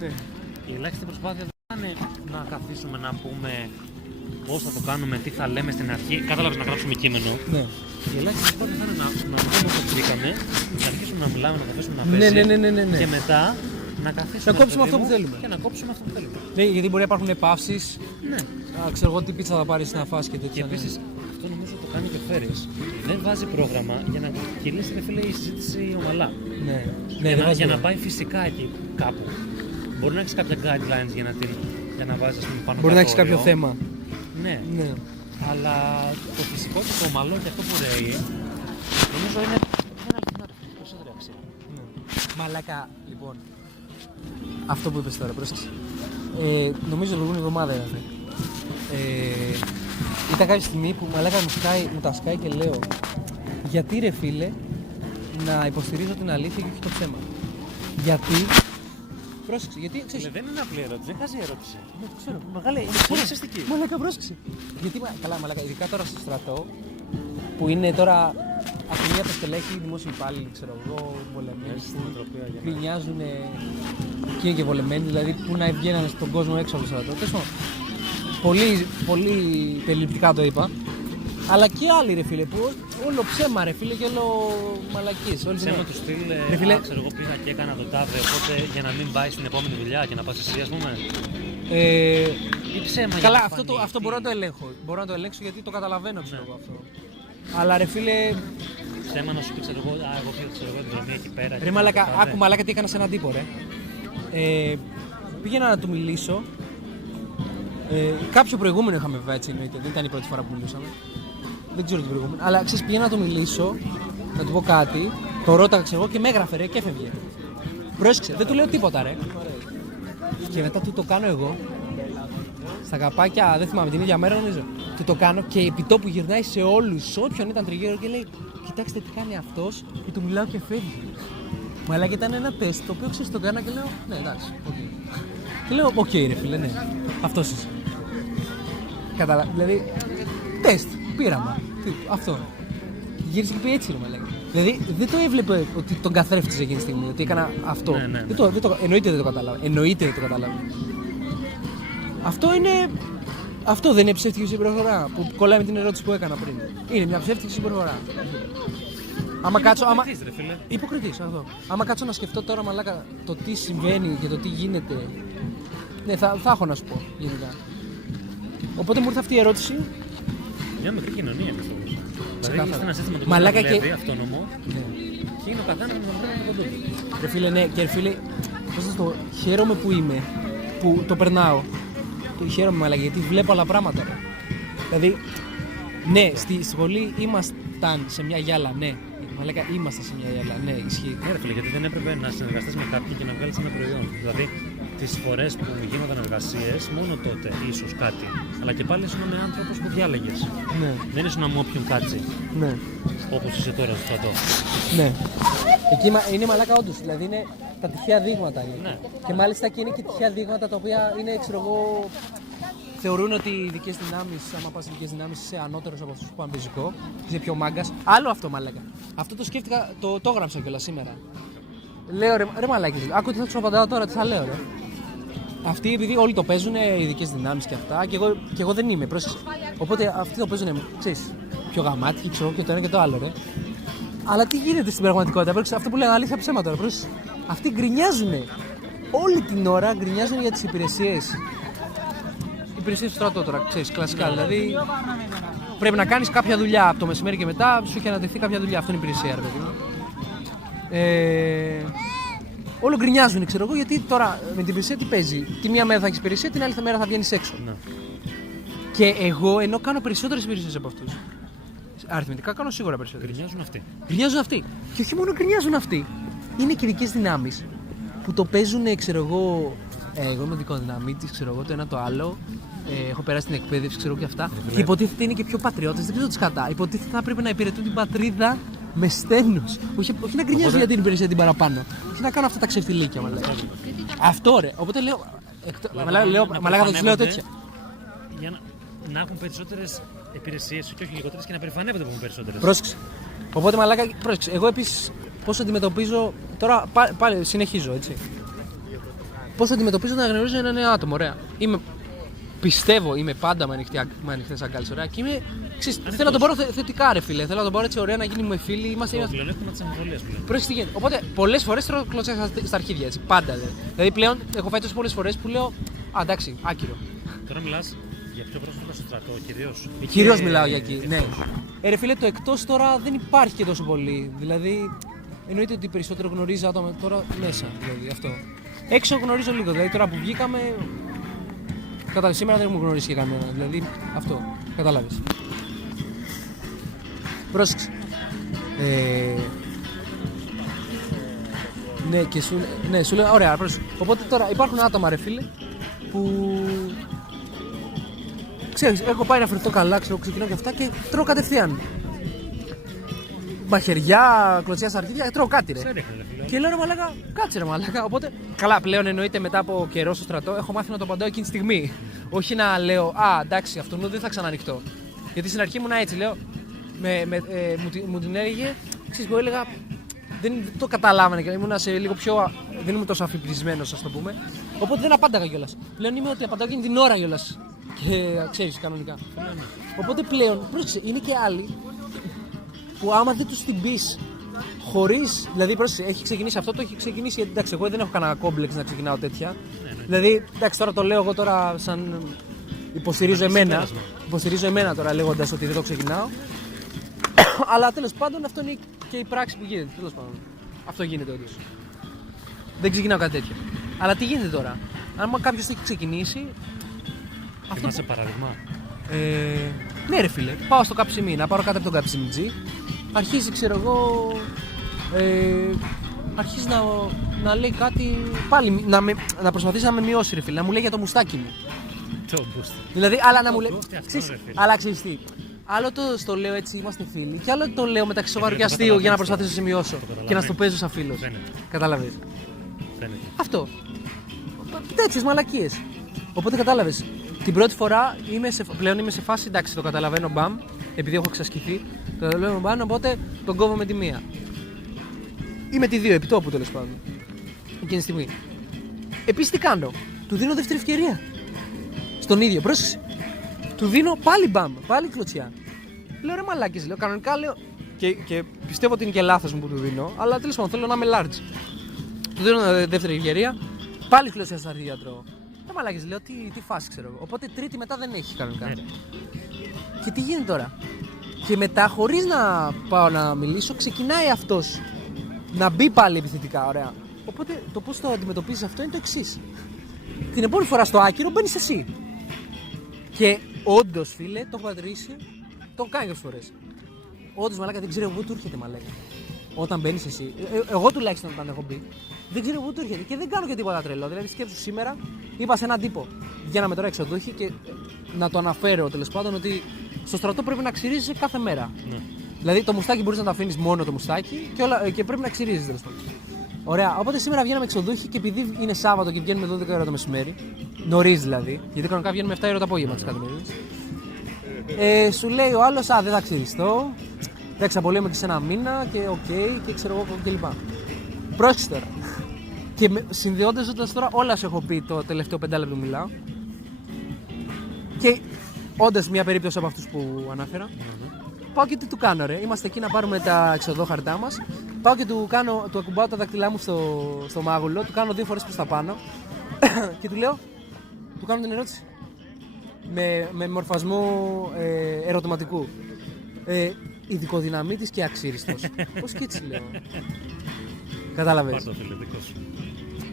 Ναι. Η ελάχιστη προσπάθεια δεν είναι να καθίσουμε να πούμε πώς θα το κάνουμε, τι θα λέμε στην αρχή. Κατάλαβες, να γράψουμε κείμενο. Ναι. Η ελάχιστη προσπάθεια θα είναι να δούμε όπως βρήκαμε, να αρχίσουμε να μιλάμε, να καθίσουμε να παίζουμε. Ναι. Και μετά να καθίσουμε να κόψουμε αυτό που θέλουμε. Και να κόψουμε αυτό που θέλουμε. Ναι, γιατί μπορεί να υπάρχουν επαύσεις. Ναι. Ξέρω εγώ τι πίτσα θα πάρεις να φας και τέτοια. Και επίσης, αυτό νομίζω το κάνει και ο Φέρης. Δεν βάζει πρόγραμμα για να κυλήσει η συζήτηση ομαλά. Ναι. Για να πάει φυσικά εκεί κάπου. Μπορεί να έχεις κάποια guidelines για να βάζεις πάνω. Μπορεί να έχεις κάποιο θέμα. Ναι. Αλλά το φυσικό και το ομαλό και αυτό που ρέει νομίζω είναι αληθινά περισσότερη αξία. Μαλάκα, λοιπόν. Αυτό που είπες τώρα, πρόσεξε. Νομίζω την προηγούμενη εβδομάδα ήταν. Ήταν κάποια στιγμή που μαλάκα μου τα σκάει και λέω, γιατί ρε φίλε να υποστηρίζω την αλήθεια και όχι το ψέμα. Γιατί. Πρόσεξε, γιατί ξέρεις. Δεν είναι απλή ερώτηση, δεν χάζει ερώτηση. Ναι, ξέρω. Μεγάλη, είναι πολύ ουσιαστική. Μαλάκα, πρόσεξε. Γιατί, καλά, μαλάκα, ειδικά τώρα στο στρατό, που είναι τώρα αστυνομία τα στελέχη, δημόσιοι υπάλληλοι, ξέρω εγώ, βολεμένοι, που γκρινιάζουν και είναι και βολεμένοι, δηλαδή που να βγαίνανε στον κόσμο έξω από το στρατό. Πολύ περιληπτικά το είπα. Αλλά και άλλοι ρε φίλε, που όλο ψέμα ρε φίλε και όλο μαλακίες. Ψέμα του στυλ, ξέρω εγώ πήγα και έκανα το τάδε, οπότε για να μην πάει στην επόμενη δουλειά και να πας εσύ ας πούμε. Ή ψέμα. Καλά, αυτό μπορώ να το ελέγχω. Μπορώ να το ελέγξω γιατί το καταλαβαίνω, ξέρω εγώ αυτό. Αλλά ρε φίλε. Ψέμα να σου πει, ξέρω εγώ, εγώ πήγα την δρομή εκεί πέρα. Ρε μαλακα, άκου μαλάκα τι έκανα σε έναν τύπο, ρε. Πήγαινα να του μιλήσω. Κάποιο προηγούμενο είχαμε βέβαια, έτσι εννοείται. Δεν ήταν η πρώτη φορά που μιλούσαμε. Δεν ξέρω τι προηγούμενο. Αλλά ξέρεις, πήγαινα να του μιλήσω, να του πω κάτι, το ρώταγα ξέρω εγώ και με έγραφε ρε και έφευγε. Πρόσεξε, δεν του λέω τίποτα ρε. Και μετά του το κάνω εγώ. Στα καπάκια, δεν θυμάμαι την ίδια μέρα νομίζω. Του το κάνω και επί τόπου γυρνάει σε όλους, όποιον ήταν τριγύρω και λέει: κοιτάξτε τι κάνει αυτός, και του μιλάω και φεύγει. Μα αλλά και ήταν ένα τεστ το οποίο ξέρεις το κάνω και λέω: ναι, εντάξει, okay. Και λέω: οκ, ρε φίλε, ναι, αυτός είσαι. Δηλαδή, τεστ, πείραμα. Αυτό. Γύρισε και πει έτσι, ρε μαλάκα. Δηλαδή δεν το έβλεπε ότι τον καθρέφτιζε εκείνη τη στιγμή, ότι έκανα αυτό. Ναι. Εννοείται δεν το κατάλαβε. Εννοείται δεν το κατάλαβε. Αυτό δεν είναι ψεύτικη συμπεριφορά που κολλάει με την ερώτηση που έκανα πριν. Είναι μια ψεύτικη συμπεριφορά. Άμα κάτσω. Υποκριτής, αυτό. Άμα κάτσω να σκεφτώ τώρα μαλάκα το τι συμβαίνει και το τι γίνεται. Ναι, θα έχω να σου πω γενικά. Οπότε μου ήρθε αυτή η ερώτηση. Μια μικρή κοινωνία αυτό. Δηλαδή είστε ένα σύστημα του μαλάκα και αυτόνομο. Ναι. Και είναι ο καθένας με τον τρόπο του. Ρε φίλε, ναι, και ρε φίλε, πώς θα το χαίρομαι που είμαι, που το περνάω. Το χαίρομαι, αλλά γιατί βλέπω άλλα πράγματα. Ρε. Δηλαδή, ναι, στη σχολή ήμασταν σε μια γυάλα, ναι. Μαλάκα, ήμασταν σε μια γυάλα, ναι, ισχύει. Ναι, ρε φίλε, γιατί δεν έπρεπε να συνεργαστείς με κάποιον και να βγάλεις ένα προϊόν. Δηλαδή, τις φορές που γίνονταν εργασίες, μόνο τότε ίσως κάτι. Αλλά και πάλι ήσουν με άνθρωπος που διάλεγες. Ναι. Δεν ήσουν με όποιον κάτσει. Ναι. Όπως είσαι τώρα στο στρατό. Ναι. Εκεί είναι μαλάκα όντως, δηλαδή είναι τα τυχαία δείγματα. Ναι. Και μάλιστα και είναι και τυχαία δείγματα τα οποία είναι, ξέρω εγώ, θεωρούν ότι οι ειδικές δυνάμεις, άμα πας στις ειδικές δυνάμεις, είσαι ανώτερος από αυτούς που πάνε πεζικό, είσαι πιο μάγκας. Άλλο αυτό, μαλάκα. Αυτό το σκέφτηκα, το έγραψα κιόλας σήμερα. Λέω ρε μαλάκες, άκου τι θα τους απαντάω τώρα, τι θα λέω ρε. Αυτοί επειδή όλοι το παίζουν, ειδικές δυνάμεις και αυτά, και εγώ δεν είμαι, πρόσεξε. Οπότε αυτοί το παίζουν, ξέρεις, πιο γαμάτι, ξέρω και το ένα και το άλλο ρε. Αλλά τι γίνεται στην πραγματικότητα, πρόσεξε, αυτό που λέω αλήθεια ψέμα τώρα, πρόσεξε. Αυτοί γκρινιάζουν. Όλη την ώρα γκρινιάζουν για τις υπηρεσίες. Υπηρεσίες του στρατό τώρα, ξέρεις, κλασικά. Δηλαδή πρέπει να κάνεις κάποια δουλειά από το μεσημέρι και μετά, σου έχει ανατεθεί κάποια δουλειά. Αυτό είναι η υπηρεσία, ρε παιδί μου. Όλο γκρινιάζουν, ξέρω εγώ, γιατί τώρα με την υπηρεσία τι παίζει. Τη μία μέρα θα έχεις υπηρεσία, την άλλη μέρα θα βγαίνεις έξω. Ναι. Και εγώ ενώ κάνω περισσότερες υπηρεσίες από αυτούς. Αριθμητικά κάνω σίγουρα περισσότερες. Γκρινιάζουν αυτοί. Και όχι μόνο γκρινιάζουν αυτοί. Είναι και ειδικές δυνάμεις που το παίζουν, ξέρω εγώ. Εγώ είμαι δικό δυναμίτης, ξέρω εγώ, το ένα το άλλο. Έχω περάσει την εκπαίδευση, ξέρω και αυτά. Και υποτίθεται είναι και πιο πατριώτες, δεν ξέρω τι κατά. Υποτίθεται θα πρέπει να υπηρετούν την πατρίδα με στένος. Όχι να γκρινιάζουν για την υπηρεσία την παραπάνω. Όχι να κάνω αυτά τα ξεφτιλίκια, μαλάκα. Αυτό ρε. Οπότε λέω. Μαλάκα θα τους λέω τέτοια. Για να έχουν περισσότερες υπηρεσίες και όχι λιγότερες και να περηφανεύονται που έχουν περισσότερες. Πρόσεξε. Οπότε μαλάκα, πρόσεξε. Εγώ επίσης πώς αντιμετωπίζω. Τώρα πάλι συνεχίζω, έτσι. πώς αντιμετωπίζω να γνωρίζω ένα νέο άτομο. Ωραία. Πιστεύω, είμαι πάντα με ανοιχτές αγκάλες, ωραία. Και θέλω να τον πάρω θετικά, ρε φίλε. Θέλω να τον πάρω έτσι ωραία, να γίνει με φίλοι. Το πλεονέκτημα της αμφιβολίας πλέον. Πρόσεχε τι γίνεται. Οπότε πολλές φορές τρώω κλωτσιά στα αρχίδια, έτσι. Πάντα. Δηλαδή πλέον έχω φάει τόσες πολλές φορές που λέω α, εντάξει, άκυρο. Τώρα μιλάς για πιο πρόσφατα στο στρατό, κυρίως. Κυρίως μιλάω για εκεί. Ναι. Ρε φίλε, το εκτός τώρα δεν υπάρχει και τόσο πολύ. Δηλαδή, εννοείται ότι περισσότερο γνωρίζει άτομα τώρα μέσα. Δηλαδή, αυτό. Έξω γνωρίζω λίγο. Δηλαδή, τώρα που βγήκαμε. Κατάλαβες, σήμερα δεν έχουμε γνωρίσει και κανένα. Δηλαδή, αυτό. Κατάλαβες. Πρόσεξε. Ναι, και σου λέω, ωραία, πρόσεξε. Οπότε τώρα υπάρχουν άτομα, ρε φίλε, που. Ξέρεις, έχω πάει να φερθώ καλά, ξεκινάω και αυτά και τρώω κατευθείαν. Μαχαιριά, κλωτσιά στα αρχίδια, τρώω κάτι ρε. Και λέω ρε μαλάκα, κάτσε ρε μαλάκα. Οπότε, καλά, πλέον εννοείται μετά από καιρό στο στρατό, έχω μάθει να το απαντάω εκείνη τη στιγμή. Όχι να λέω, α, εντάξει, αυτόν δεν θα ξανανοιχτώ. Γιατί στην αρχή ήμουν έτσι, λέω, μου την έλεγε, ξέρεις, εγώ έλεγα, δεν το καταλάβανε και ήμουν σε λίγο πιο. Δεν ήμουν τόσο αφυπνισμένος, ας το πούμε. Οπότε δεν απάνταγα κιόλας. Πλέον είμαι ότι απαντάω εκείνη την ώρα κιόλας. Και ξέρεις, κανονικά. Οπότε πλέον, πρόσεξε, είναι και άλλοι που άμα δεν τους την πεις χωρίς. Δηλαδή, πρόσεξε, έχει ξεκινήσει αυτό, το έχει ξεκινήσει. Εντάξει, εγώ δεν έχω κανένα κόμπλεξ να ξεκινάω τέτοια. Δηλαδή, εντάξει, τώρα το λέω εγώ τώρα σαν. Υποστηρίζω εμένα τώρα λέγοντας ότι δεν το ξεκινάω. Αλλά τέλος πάντων αυτό είναι και η πράξη που γίνεται. Τέλος πάντων. Αυτό γίνεται όντως. Δεν ξεκινάω κάτι τέτοιο. Αλλά τι γίνεται τώρα. Αν κάποιος το έχει ξεκινήσει. Θυμάσαι παράδειγμα. Ναι, ρε φίλε. Πάω στο καψιμί να πάρω κάτι από τον καψιμιτζή. Αρχίζει, ξέρω εγώ. Αρχίζει να λέει κάτι. Πάλι να προσπαθήσει να με μειώσει, ρε φίλε. Να μου λέει για το μουστάκι μου. Το boost. Δηλαδή, αλλά να μου λέει. Αλλά ξέρεις τι. Άλλο το λέω έτσι, είμαστε φίλοι, και άλλο το λέω μεταξύ σοβαρού και αστείου για να προσπαθήσω να σε μειώσω και να στο παίζω σαν φίλος. Κατάλαβες. Αυτό. Τέτοιες μαλακίες. Οπότε κατάλαβες. Την πρώτη φορά πλέον είμαι σε φάση, εντάξει, το καταλαβαίνω μπαμ, επειδή έχω εξασκηθεί. Το καταλαβαίνω μπαμ, οπότε τον κόβω με τη μία. Ή με τη δύο, επιτόπου τέλος πάντων. Εκείνη τη στιγμή. Επίσης τι κάνω. Του δίνω δεύτερη ευκαιρία. Στον ίδιο, πρόσεξε. Του δίνω πάλι μπαμ, πάλι κλωτσιά. Λέω ρε μαλάκες, λέω κανονικά λέω. Και πιστεύω ότι είναι και λάθος μου που του δίνω, αλλά τέλος πάντων θέλω να είμαι large. Του δίνω δεύτερη ευκαιρία, πάλι κλωτσιά στα αρχίδια τρώω. Ρε μαλάκες, λέω τι φάση ξέρω εγώ. Οπότε τρίτη μετά δεν έχει κανονικά. Και τι γίνεται τώρα. Και μετά, χωρίς να πάω να μιλήσω, ξεκινάει αυτός να μπει πάλι επιθετικά, ωραία. Οπότε το πώς το αντιμετωπίζεις αυτό είναι το εξής. Την επόμενη φορά στο άκυρο μπαίνεις εσύ. Και όντως, φίλε, το έχω πατρίσει, το έχω κάνει κάποιες φορές. Όντως, μαλάκα, δεν ξέρω πού του έρχεται, μαλάκα. Όταν μπαίνεις εσύ, εγώ τουλάχιστον όταν έχω μπει, δεν ξέρω πού του έρχεται και δεν κάνω και τίποτα τρελό. Δηλαδή, σκέψου σήμερα, είπα σε έναν τύπο, βγαίναμε τώρα εξοδούχοι και να το αναφέρω τέλος πάντων ότι στο στρατό πρέπει να ξυρίζεις κάθε μέρα. Ναι. Δηλαδή, το μουστάκι μπορείς να το αφήνεις μόνο το μουστάκι και πρέπει να ξυρίζεις τέλος πάντων. Ωραία, οπότε σήμερα βγαίναμε εξοδούχοι και επειδή είναι Σάββατο και βγαίνουμε 12 ώρα το μεσημέρι, νωρίς δηλαδή, γιατί κανονικά βγαίνουμε 7 ώρα το απόγευμα τις καθημερινές. Σου λέει ο άλλος, δεν θα ξυριστώ, δεν ξαπολύομαι και σε ένα μήνα και οκ, και ξέρω εγώ κλπ. Πρόσεξε τώρα. Και συνδυώντας τώρα όλα σου έχω πει το τελευταίο 5 λεπτό που μιλάω. Και όντως μια περίπτωση από αυτούς που ανάφερα. Πάω και τι του κάνω, ρε. Είμαστε εκεί να πάρουμε τα εξοδόχαρτά μας. Πάω και του ακουμπάω τα δακτυλά μου στο μάγουλο, του κάνω 2 φορές προς τα πάνω και του κάνω την ερώτηση. Με μορφασμό ερωτηματικού. Ειδικοδυναμίτης και αξίριστος. Πώς και έτσι λέω. Κατάλαβες.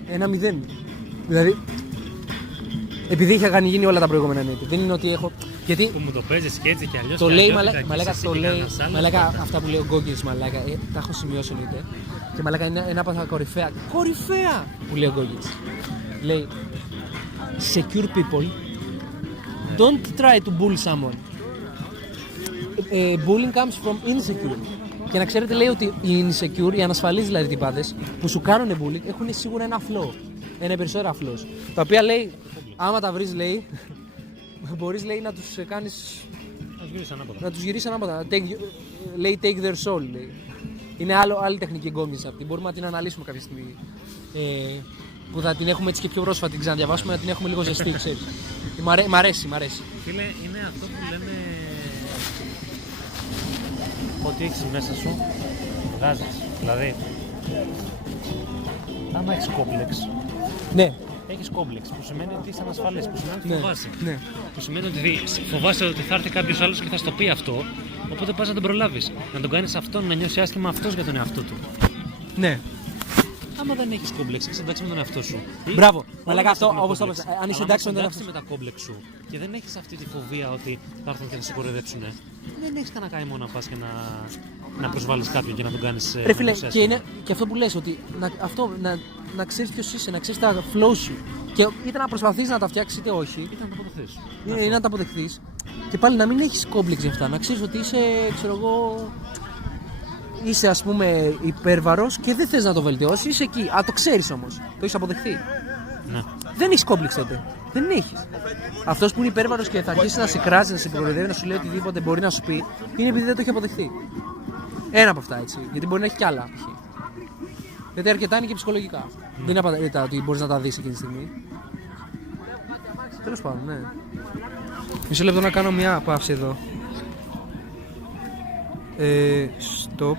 1-0. Δηλαδή, επειδή είχα γίνει όλα τα προηγούμενα εννοείται. Δεν είναι ότι έχω. Γιατί μου το παίζεις και έτσι και αλλιώς. Το λέει, μαλάκα, αυτά που λέει ο Γκόγκης, μαλάκα, τα έχω σημειώσει εννοείται. Και μαλάκα είναι ένα από τα κορυφαία που λέει ο Γκόγκης. Λέει, secure people don't try to bull someone. Bullying comes from insecure. Και να ξέρετε, λέει ότι οι insecure, οι ανασφαλείς δηλαδή τυπάδες που σου κάνουν bullying έχουν σίγουρα ένα flow. Ένα περισσότερα flows. Τα οποία λέει, άμα τα βρεις, λέει, μπορείς, λέει, να τους κάνεις. Να τους γυρίσεις ανάποδα. Λέει take their soul. Λέει. Είναι άλλη τεχνική γκόμιζα αυτή. Μπορούμε να την αναλύσουμε κάποια στιγμή. που θα την έχουμε έτσι και πιο πρόσφατα την ξαναδιαβάσουμε, να την έχουμε λίγο ζεστή, ξέρεις. Μ' αρέσει. Φίλε, είναι αυτό που λένε ότι έχεις μέσα σου, βγάζεις. Δηλαδή, άμα έχεις κόμπλεξ, Ναι. έχεις κόμπλεξ, που σημαίνει ότι είσαι ανασφαλής, που σημαίνει ότι φοβάσαι. Ναι. Που σημαίνει ότι φοβάσαι ότι θα έρθει κάποιος άλλος και θα στο πει αυτό, οπότε πας να τον προλάβεις. Να τον κάνεις αυτόν να νιώσει άσχημα αυτός για τον εαυτό του. Ναι. Άμα δεν έχεις κόμπλεξ, είσαι εντάξει με τον εαυτό σου. Μπράβο. Όλοι Μα λέγα μας αυτό, έχουμε όπως το κόμπλεξ. είπες, αν είσαι Αλλά εντάξει με τον εντάξει εαυτό με τα κόμπλεξ σου και δεν έχεις αυτή τη φοβία ότι θα έρθουν και θα σε κοροϊδέψουν, δεν έχεις κανένα καημό να πας και να προσβάλλεις κάποιον και να τον κάνεις. Ρε φίλε, και είναι και αυτό που λες, ότι να ξέρεις ποιος είσαι, να ξέρεις τα flow σου. Και είτε να προσπαθείς να τα φτιάξεις είτε όχι, Ήταν να το αποδεχθείς. ή να τα αποδεχθείς. Και πάλι να μην έχεις κόμπλεξ για αυτά, να ξέρεις ότι είσαι, ξέρω εγώ, είσαι ας πούμε υπέρβαρος και δεν θες να το βελτιώσεις, είσαι εκεί. Το ξέρεις όμως, το έχεις αποδεχθεί. Ναι. Δεν έχεις κόμπλεξ τότε. Δεν έχεις. Αυτός που είναι υπέρβαρος και θα αρχίσει να σε κράζει, να σε κοροϊδεύει, να σου λέει οτιδήποτε μπορεί να σου πει, είναι επειδή δεν το έχει αποδεχθεί. Ένα από αυτά έτσι. Γιατί μπορεί να έχει κι άλλα. Γιατί αρκετά είναι και ψυχολογικά. Δεν είναι απαραίτητα ότι μπορείς να τα δεις εκείνη τη στιγμή. Τέλος πάντων, ναι. Μισό λεπτό να κάνω μια παύση εδώ. Stop.